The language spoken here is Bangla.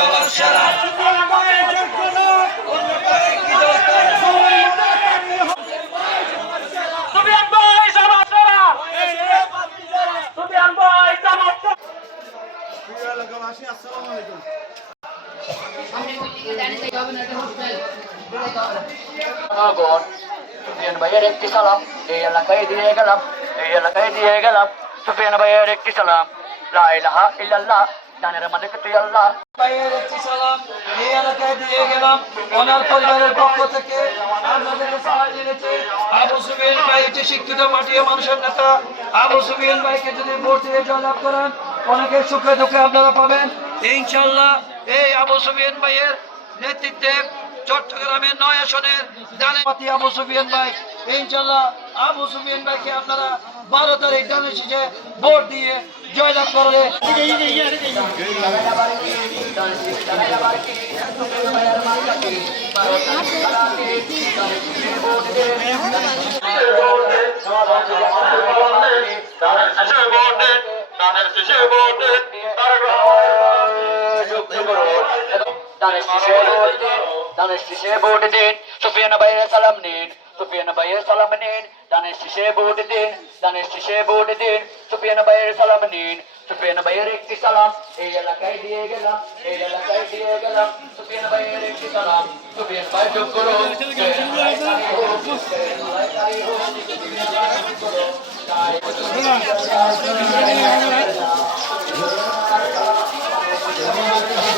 সবার সেরা সুফিয়ান ভাইয়ের একটি সালাম এই এলাকায় দিয়ে গেলাম, এই এলাকায় দিয়ে গেলাম। সুফিয়ান ভাইয়ের একটি সালাম, লা ইলাহা ইল্লাল্লাহ, জানের মালিক তুই আল্লাহ। ভাইয়ের একটি সালাম এই এলাকায় দিয়ে গেলাম। ওনার পরিবারের পক্ষ থেকে আপনাদের সাহায্য দিয়েছে আবু সুফিয়ান ভাই, একটি শিক্ষিত মাটিয়া মানুষের নেতা। আবু সুফিয়ান ভাইকে যদি ভোট দিয়ে জয়লাভ করেন, অনেকের সুখে দুঃখে আপনারা পাবেন ইনশাল্লাহ। এই আবু সুফিয়ান ভাইয়ের নেতৃত্বে চট্টগ্রামের 9 আসনের দানেপাতি আবু সুফিয়ান ভাই, ইনশাল্লাহ আবু সুফিয়ান ভাইকে আপনারা 12 তারিখ দানের শীষে ভোট দিয়ে জয়লাভ করলে দানের শীষে ভোট দিন, সুফিয়ান ভাইয়ের সালাম নিন, সুফিয়ান ভাইয়ের সালাম নিন। দানের শীষে ভোট দিন, দানের শীষে ভোট দিন, সুফিয়ান ভাইয়ের সালাম নিন। সুফিয়ান ভাইয়ের একটি সালাম এই এলাকায় দিয়ে গেলাম, এই এলাকায় দিয়ে গেলাম। সুফিয়ান ভাইয়ের একটি সালাম, সুফিয়ান ভাই যোগ্য লোক।